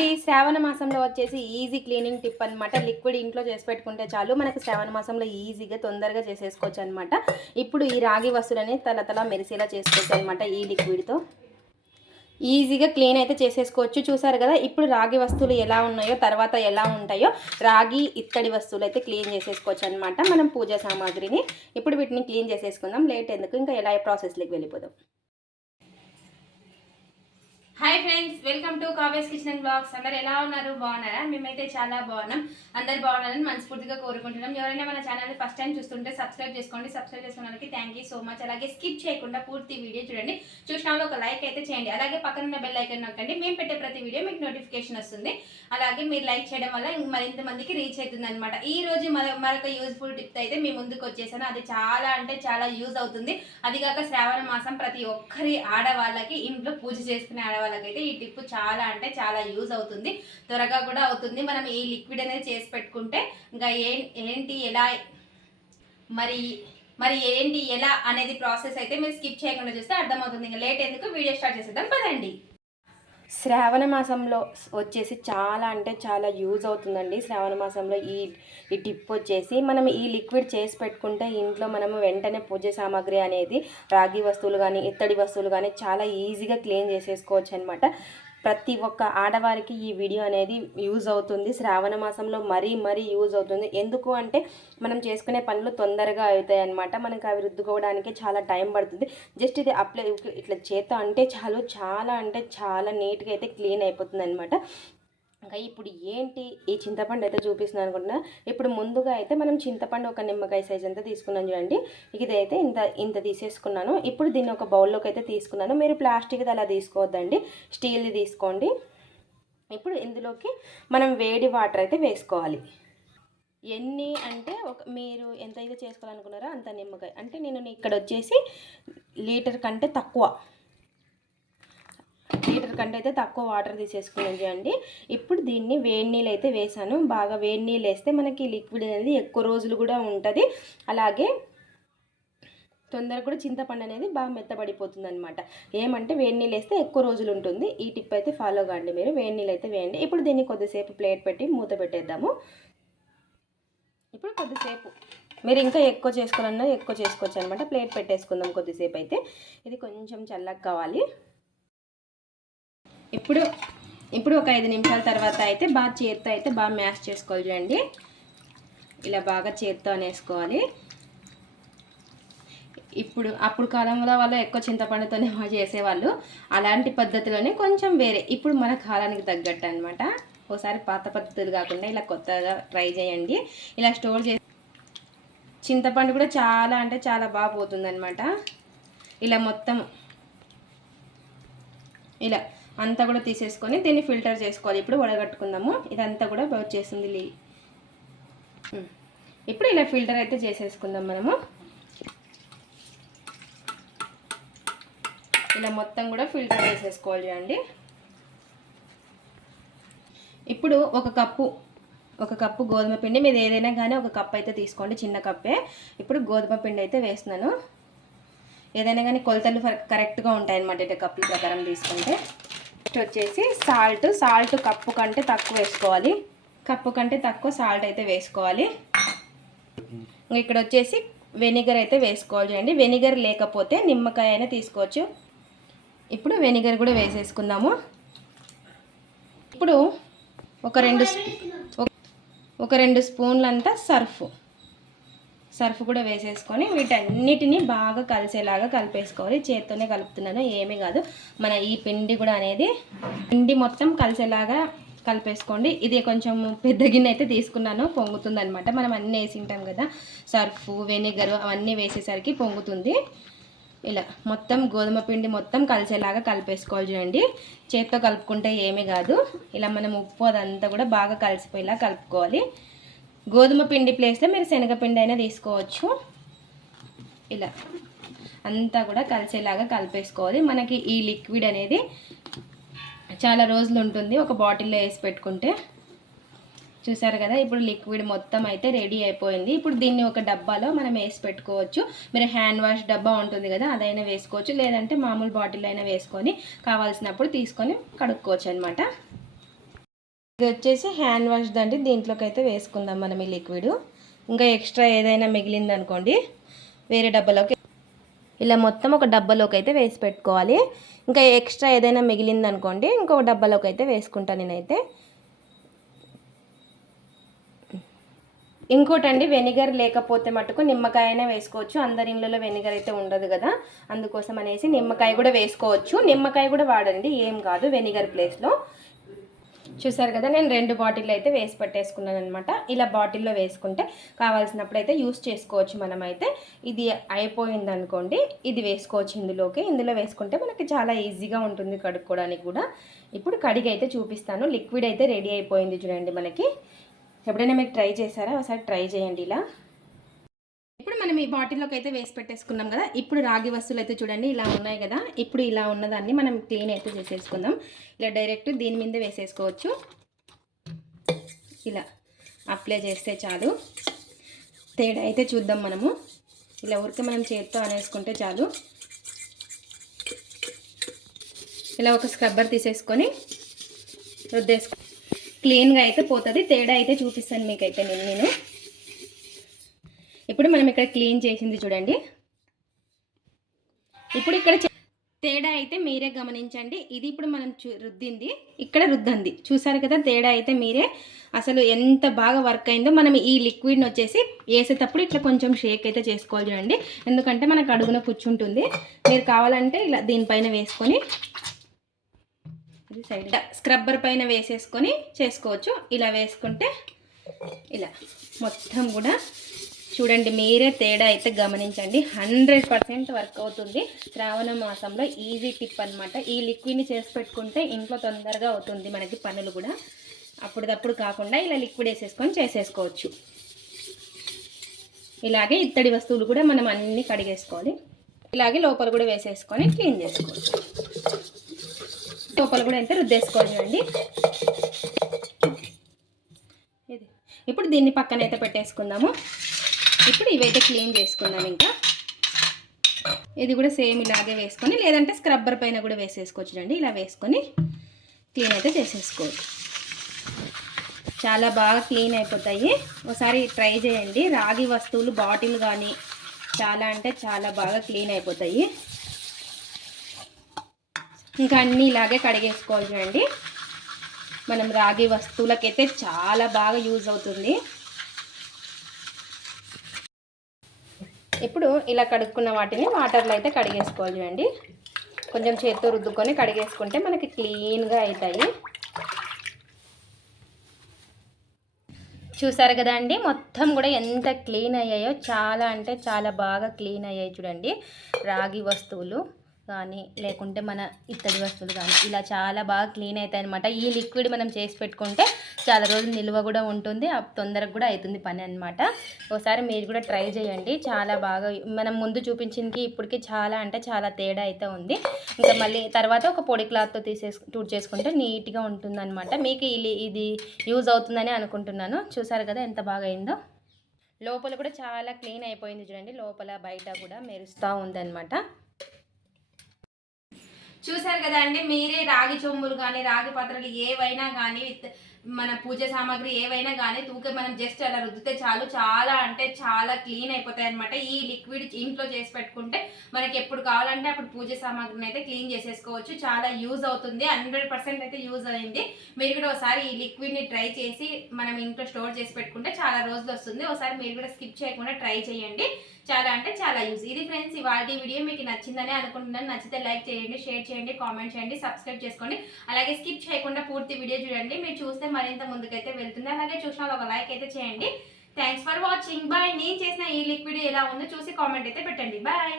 ఇది శ్రావణ మాసంలో వచ్చేసి ఈజీ క్లీనింగ్ టిప్ అనమాట లిక్విడ్ ఇంట్లో చేసి పెట్టుకుంటే చాలు. మనకు శ్రావణ మాసంలో ఈజీగా తొందరగా చేసేసుకోవచ్చు అనమాట ఇప్పుడు ఈ రాగి వస్తువులని తల తల మెరిసేలా చేసుకోవచ్చు అనమాట ఈ లిక్విడ్తో ఈజీగా క్లీన్ అయితే చేసేసుకోవచ్చు. చూసారు కదా ఇప్పుడు రాగి వస్తువులు ఎలా ఉన్నాయో తర్వాత ఎలా ఉంటాయో రాగి ఇత్తడి వస్తువులు అయితే క్లీన్ చేసేసుకోవచ్చు అనమాట మనం పూజా సామాగ్రిని. ఇప్పుడు వీటిని క్లీన్ చేసేసుకుందాం. లేట్ ఎందుకు? ఇంకా ఎలా ప్రాసెస్లోకి వెళ్ళిపోదాం. Hi friends welcome to Kave's kitchen and blogs అందరు ఎలా ఉన్నారు? బాగున్నారా? మేమైతే చాలా బాగున్నాం. అందరు బాగున్నారని మనస్ఫూర్తిగా కోరుకుంటున్నాం. ఎవరైనా మన ఛానల్ ఫస్ట్ టైం చూస్తుంటే సబ్స్క్రైబ్ చేసుకోండి. సబ్స్క్రైబ్ చేసుకున్న వాళ్ళకి థ్యాంక్ యూ సో మచ్ అలాగే స్కిప్ చేయకుండా పూర్తి వీడియో చూడండి. చూసిన ఒక లైక్ అయితే చేయండి. అలాగే పక్కన ఉన్న బెల్ ఐకన్ నొక్కండి. మేము పెట్టే ప్రతి వీడియో మీకు నోటిఫికేషన్ వస్తుంది. అలాగే మీరు లైక్ చేయడం వల్ల మరింత మందికి రీచ్ అవుతుంది అనమాట ఈ రోజు మరొక మరొక యూజ్ఫుల్ టిప్ అయితే మీ ముందుకు వచ్చేసాను. అది చాలా అంటే చాలా యూజ్ అవుతుంది. అది కాక శ్రావణ మాసం ప్రతి ఒక్కరి ఆడవాళ్ళకి ఇంట్లో పూజ చేసుకునే వాళ్ళకైతే ఈ టిప్ చాలా అంటే చాలా యూజ్ అవుతుంది. త్వరగా కూడా అవుతుంది. మనం ఈ లిక్విడ్ అనేది చేసి పెట్టుకుంటే ఇంకా ఏంటి ఎలా మరి మరి ఏంటి ఎలా అనేది ప్రాసెస్ అయితే మీరు స్కిప్ చేయకుండా చూస్తే అర్థమవుతుంది. ఇంకా లేట్ ఎందుకు? వీడియో స్టార్ట్ చేసేద్దాం. పదండి. శ్రావణ మాసంలో వచ్చేసి చాలా అంటే చాలా యూజ్ అవుతుందండి. శ్రావణ మాసంలో ఈ ఈ టిప్ వచ్చేసి మనం ఈ లిక్విడ్ చేసి పెట్టుకుంటే ఇంట్లో మనము వెంటనే పూజ సామాగ్రి అనేది రాగి వస్తువులు కానీ ఇత్తడి వస్తువులు కానీ చాలా ఈజీగా క్లీన్ చేసేసుకోవచ్చు అనమాట ప్రతి ఒక్క ఆడవారికి ఈ వీడియో అనేది యూజ్ అవుతుంది. శ్రావణ మాసంలో మరీ మరీ యూజ్ అవుతుంది. ఎందుకు అంటే మనం చేసుకునే పనులు తొందరగా అవుతాయి అనమాట మనకి అవి రుద్దుకోవడానికి చాలా టైం పడుతుంది. జస్ట్ ఇది అప్లై ఇట్లా చేత అంటే చాలు. చాలా అంటే చాలా నీట్గా అయితే క్లీన్ అయిపోతుంది అనమాట ఇంకా ఇప్పుడు ఏంటి ఈ చింతపండు అయితే చూపిస్తున్నాను అనుకుంటున్నా. ఇప్పుడు ముందుగా అయితే మనం చింతపండు ఒక నిమ్మకాయ సైజ్ అంతా తీసుకున్నాం చూడండి. ఇదైతే ఇంత ఇంత తీసేసుకున్నాను. ఇప్పుడు దీన్ని ఒక బౌల్లోకి అయితే తీసుకున్నాను. మీరు ప్లాస్టిక్ది అలా తీసుకోవద్దండి. స్టీల్ది తీసుకోండి. ఇప్పుడు ఇందులోకి మనం వేడి వాటర్ అయితే వేసుకోవాలి. ఎన్ని అంటే ఒక మీరు ఎంత అయితే చేసుకోవాలనుకున్నారో అంత నిమ్మకాయ. అంటే నేను ఇక్కడ వచ్చేసి లీటర్ కంటే తక్కువ. లీటర్ కంటే అయితే తక్కువ వాటర్ తీసేసుకున్నాను చేయండి ఇప్పుడు దీన్ని వేడి నీళ్ళు అయితే వేసాను. బాగా వేడి నీళ్ళు వేస్తే మనకి లిక్విడ్ అనేది ఎక్కువ రోజులు కూడా ఉంటుంది. అలాగే తొందరగా కూడా చింతపండు అనేది బాగా మెత్తబడిపోతుంది అనమాట ఏమంటే వేడి నీళ్ళు వేస్తే ఎక్కువ రోజులు ఉంటుంది. ఈ టిప్ అయితే ఫాలో కాండి మీరు. వేడి నీళ్ళు అయితే వేయండి. ఇప్పుడు దీన్ని కొద్దిసేపు ప్లేట్ పెట్టి మూత పెట్టేద్దాము. ఇప్పుడు కొద్దిసేపు మీరు ఇంకా ఎక్కువ చేసుకోవాలన్నా ఎక్కువ చేసుకోవచ్చు అనమాట ప్లేట్ పెట్టేసుకుందాం కొద్దిసేపు అయితే. ఇది కొంచెం చల్లగా కావాలి. ఇప్పుడు ఇప్పుడు ఒక ఐదు నిమిషాల తర్వాత అయితే బాగా చేత్తో అయితే బాగా మ్యాష్ చేసుకోవాలి చూడండి. ఇలా బాగా చేత్తో అనేసుకోవాలి. ఇప్పుడు అప్పుడు కాలంలో వాళ్ళు ఎక్కువ చింతపండుతోనే చేసేవాళ్ళు. అలాంటి పద్ధతిలోనే కొంచెం వేరే. ఇప్పుడు మన కాలానికి తగ్గట్టు అనమాట ఒకసారి పాత పద్ధతులు కాకుండా ఇలా కొత్తగా ట్రై చేయండి. ఇలా స్టోర్ చేసి చింతపండు కూడా చాలా అంటే చాలా బాగా పోతుందనమాట ఇలా మొత్తం ఇలా అంతా కూడా తీసేసుకొని దీన్ని ఫిల్టర్ చేసుకోవాలి. ఇప్పుడు వడగట్టుకుందాము. ఇదంతా కూడా వచ్చేసింది ఇప్పుడు ఇలా ఫిల్టర్ అయితే చేసేసుకుందాం మనము. ఇలా మొత్తం కూడా ఫిల్టర్ చేసేసుకోవాలి అండి ఇప్పుడు ఒక కప్పు ఒక కప్పు గోధుమ పిండి. మీరు ఏదైనా కానీ ఒక కప్ అయితే తీసుకోండి. చిన్న కప్పే. ఇప్పుడు గోధుమ పిండి అయితే వేస్తున్నాను. ఏదైనా కానీ కొలతలు కరెక్ట్గా ఉంటాయన్నమాట ఇట్లా కప్పుల ప్రకారం తీసుకుంటే. నెక్స్ట్ వచ్చేసి సాల్ట్ సాల్ట్ కప్పు కంటే తక్కువ వేసుకోవాలి. కప్పు కంటే తక్కువ సాల్ట్ అయితే వేసుకోవాలి. ఇక్కడ వచ్చేసి వెనిగర్ అయితే వేసుకోవాలి చూడండి వెనిగర్ లేకపోతే నిమ్మకాయ అయినా తీసుకోవచ్చు. ఇప్పుడు వెనిగర్ కూడా వేసేసుకుందాము. ఇప్పుడు ఒక రెండు ఒక రెండు స్పూన్లంతా సర్ఫ్. సర్ఫ్ కూడా వేసేసుకొని వీటన్నిటిని బాగా కలిసేలాగా కలిపేసుకోవాలి. చేత్తోనే కలుపుతున్నాను ఏమీ కాదు. మన ఈ పిండి కూడా అనేది పిండి మొత్తం కలిసేలాగా కలిపేసుకోండి. ఇది కొంచెం పెద్ద గిన్నె అయితే తీసుకున్నాను పొంగుతుంది అనమాట మనం అన్నీ వేసింటాం కదా సర్ఫ్ వెనిగర్ అవన్నీ వేసేసరికి పొంగుతుంది. ఇలా మొత్తం గోధుమ పిండి మొత్తం కలిసేలాగా కలిపేసుకోవాలి చూడండి. చేత్తో కలుపుకుంటే ఏమీ కాదు. ఇలా మనం ఉప్పు అదంతా కూడా బాగా కలిసిపోయేలా కలుపుకోవాలి. గోధుమ పిండి ప్లేస్లో మీరు శనగపిండి అయినా తీసుకోవచ్చు. ఇలా. అంతా కూడా కలిసేలాగా కలిపేసుకోవాలి. మనకి ఈ లిక్విడ్ అనేది చాలా రోజులు ఉంటుంది ఒక బాటిల్లో వేసి పెట్టుకుంటే. చూసారు కదా ఇప్పుడు లిక్విడ్ మొత్తం అయితే రెడీ అయిపోయింది. ఇప్పుడు దీన్ని ఒక డబ్బాలో మనం వేసి పెట్టుకోవచ్చు. మీరు హ్యాండ్ వాష్ డబ్బా ఉంటుంది కదా అదైనా వేసుకోవచ్చు. లేదంటే మామూలు బాటిల్ అయినా వేసుకొని కావాల్సినప్పుడు తీసుకొని కడుక్కోవచ్చు అనమాట ఇది వచ్చేసి హ్యాండ్ వాష్ దండి. దీంట్లోకి అయితే వేసుకుందాం మనం ఈ లిక్విడ్. ఇంకా ఎక్స్ట్రా ఏదైనా మిగిలింది అనుకోండి వేరే డబ్బాలోకి ఇలా మొత్తం ఒక డబ్బాలోకి అయితే వేసి పెట్టుకోవాలి. ఇంకా ఎక్స్ట్రా ఏదైనా మిగిలింది అనుకోండి ఇంకొక డబ్బాలోకి అయితే వేసుకుంటాను నేనైతే. ఇంకోటండి వెనిగర్ లేకపోతే మటుకు నిమ్మకాయ అయినా వేసుకోవచ్చు. అందరి ఇళ్ళలో వెనిగర్ అయితే ఉండదు కదా. అందుకోసం అనేసి నిమ్మకాయ కూడా వేసుకోవచ్చు. నిమ్మకాయ కూడా వాడండి ఏం కాదు వెనిగర్ ప్లేస్లో. చూసారు కదా నేను రెండు బాటిల్ అయితే వేసి పెట్టేసుకున్నాను అనమాట ఇలా బాటిల్లో వేసుకుంటే కావాల్సినప్పుడు అయితే యూస్ చేసుకోవచ్చు మనమైతే. ఇది అయిపోయింది అనుకోండి ఇది వేసుకోవచ్చు ఇందులోకి. ఇందులో వేసుకుంటే మనకి చాలా ఈజీగా ఉంటుంది కడుక్కోవడానికి కూడా. ఇప్పుడు కడిగి అయితే చూపిస్తాను. లిక్విడ్ అయితే రెడీ అయిపోయింది చూడండి మనకి. ఎప్పుడైనా మీకు ట్రై చేశారా? ఒకసారి ట్రై చేయండి ఇలా. ఇప్పుడు మనం ఈ బాటిల్లోకి అయితే వేసి పెట్టేసుకున్నాం కదా ఇప్పుడు రాగి వస్తువులు అయితే చూడండి ఇలా ఉన్నాయి కదా ఇప్పుడు ఇలా ఉన్నదాన్ని మనం క్లీన్ అయితే చేసేసుకుందాం. ఇలా డైరెక్ట్ దీని మీద వేసేసుకోవచ్చు. ఇలా అప్లై చేస్తే చాలు. తేడా అయితే చూద్దాం మనము. ఇలా ఊరికే మనం చేతితో అనేసుకుంటే చాలు. ఇలా ఒక స్క్రబ్బర్ తీసేసుకొని రుద్దేసుకో క్లీన్గా అయితే పోతుంది. తేడా అయితే చూపిస్తాను మీకైతే నేను నేను. ఇప్పుడు మనం ఇక్కడ క్లీన్ చేసింది చూడండి. ఇప్పుడు ఇక్కడ తేడా అయితే మీరే గమనించండి. ఇది ఇప్పుడు మనం చూ రుద్దింది. ఇక్కడ రుద్దంది. చూసారు కదా తేడా అయితే మీరే. అసలు ఎంత బాగా వర్క్ అయిందో మనం ఈ లిక్విడ్ని వచ్చేసి వేసేటప్పుడు ఇట్లా కొంచెం షేక్ అయితే చేసుకోవాలి చూడండి. ఎందుకంటే మనకు అడుగున కూర్చుంటుంది. మీరు కావాలంటే ఇలా దీనిపైన వేసుకొని సైడ్ స్క్రబ్బర్ పైన వేసేసుకొని చేసుకోవచ్చు. ఇలా వేసుకుంటే ఇలా మొత్తం కూడా చూడండి మీరే తేడా అయితే గమనించండి. హండ్రెడ్ పర్సెంట్ వర్క్ అవుతుంది. శ్రావణ మాసంలో ఈజీ టిప్ అనమాట ఈ లిక్విడ్ని చేసి పెట్టుకుంటే ఇంట్లో తొందరగా అవుతుంది మనకి పనులు కూడా. అప్పటిదప్పుడు కాకుండా ఇలా లిక్విడ్ వేసేసుకొని చేసేసుకోవచ్చు. ఇలాగే ఇత్తడి వస్తువులు కూడా మనం అన్నీ కడిగేసుకోవాలి. ఇలాగే లోపల కూడా వేసేసుకొని క్లీన్ చేసుకోవచ్చు లోపల కూడా అయితే రుద్దేసుకోవాలి అండి ఇప్పుడు దీన్ని పక్కన అయితే పెట్టేసుకుందాము. ఇప్పుడు ఇవైతే క్లీన్ చేసుకుందాం ఇంకా. ఇది కూడా సేమ్ ఇలాగే వేసుకొని లేదంటే స్క్రబ్బర్ పైన కూడా వేసేసుకోవచ్చునండి ఇలా వేసుకొని క్లీన్ అయితే చేసేసుకోవచ్చు. చాలా బాగా క్లీన్ అయిపోతాయి. ఒకసారి ట్రై చేయండి. రాగి వస్తువులు బాటిల్ కానీ చాలా అంటే చాలా బాగా క్లీన్ అయిపోతాయి. ఇంకా అన్నీ ఇలాగే కడిగేసుకోవాలి మనం రాగి వస్తువులకైతే చాలా బాగా యూజ్ అవుతుంది. ఇప్పుడు ఇలా కడుక్కున్న వాటిని వాటర్లో అయితే కడిగేసుకోవాలి చూడండి. కొంచెం చేతితో రుద్దుకొని కడిగేసుకుంటే మనకి క్లీన్గా అవుతాయి. చూసారు కదా అండి? మొత్తం కూడా ఎంత క్లీన్ అయ్యాయో చాలా అంటే చాలా బాగా క్లీన్ అయ్యాయి చూడండి. రాగి వస్తువులు. కానీ లేకుంటే మన ఇత్తడి వస్తువులు కానీ ఇలా చాలా బాగా క్లీన్ అవుతాయి అనమాట ఈ లిక్విడ్ మనం చేసి పెట్టుకుంటే చాలా రోజులు నిల్వ కూడా ఉంటుంది తొందరగా కూడా అవుతుంది పని అనమాట ఒకసారి మీరు కూడా ట్రై చేయండి చాలా బాగా మనం ముందు చూపించింది ఇప్పటికి చాలా అంటే చాలా తేడా అయితే ఉంది. ఇంకా మళ్ళీ తర్వాత ఒక పొడి క్లాత్తో తీసేసు టూట్ చేసుకుంటే నీట్గా ఉంటుంది అనమాట మీకు ఇది ఇది యూజ్ అవుతుందని అనుకుంటున్నాను. చూసారు కదా ఎంత బాగా అయిందో? లోపల కూడా చాలా క్లీన్ అయిపోయింది చూడండి లోపల బయట కూడా మెరుస్తూ ఉందన్నమాట. చూశారు కదా అండి మీరే రాగి చెంబులు కానీ రాగి పాత్రలు ఏవైనా కానీ మన పూజ సామాగ్రి ఏవైనా కానీ తూకే మనం జస్ట్ అలా రుద్దితే చాలు. చాలా అంటే చాలా క్లీన్ అయిపోతాయి అనమాట ఈ లిక్విడ్ ఇంట్లో చేసి పెట్టుకుంటే మనకి ఎప్పుడు కావాలంటే అప్పుడు పూజ సామాగ్రిని అయితే క్లీన్ చేసేసుకోవచ్చు. చాలా యూజ్ అవుతుంది. హండ్రెడ్ పర్సెంట్ అయితే యూజ్ అయింది. మీరు కూడా ఒకసారి ఈ లిక్విడ్ని ట్రై చేసి మనం ఇంట్లో స్టోర్ చేసి పెట్టుకుంటే చాలా రోజులు వస్తుంది. ఒకసారి మీరు కూడా స్కిప్ చేయకుండా ట్రై చేయండి. చాలా అంటే చాలా యూజ్ ఇది ఫ్రెండ్స్ ఇవాళ వీడియో మీకు నచ్చిందని అనుకుంటున్నాను. నచ్చితే లైక్ చేయండి షేర్ చేయండి కామెంట్ చేయండి సబ్స్క్రైబ్ చేసుకోండి. అలాగే స్కిప్ చేయకుండా పూర్తి వీడియో చూడండి. మీరు చూస్తే మరింత ముందుకైతే వెళ్తుంది. అలాగే చూసిన ఒక లైక్ అయితే చేయండి. థ్యాంక్స్ ఫర్ వాచింగ్ బాయ్ నేను చేసిన ఈ లిక్విడ్ ఎలా ఉందో చూసి కామెంట్ అయితే పెట్టండి. బాయ్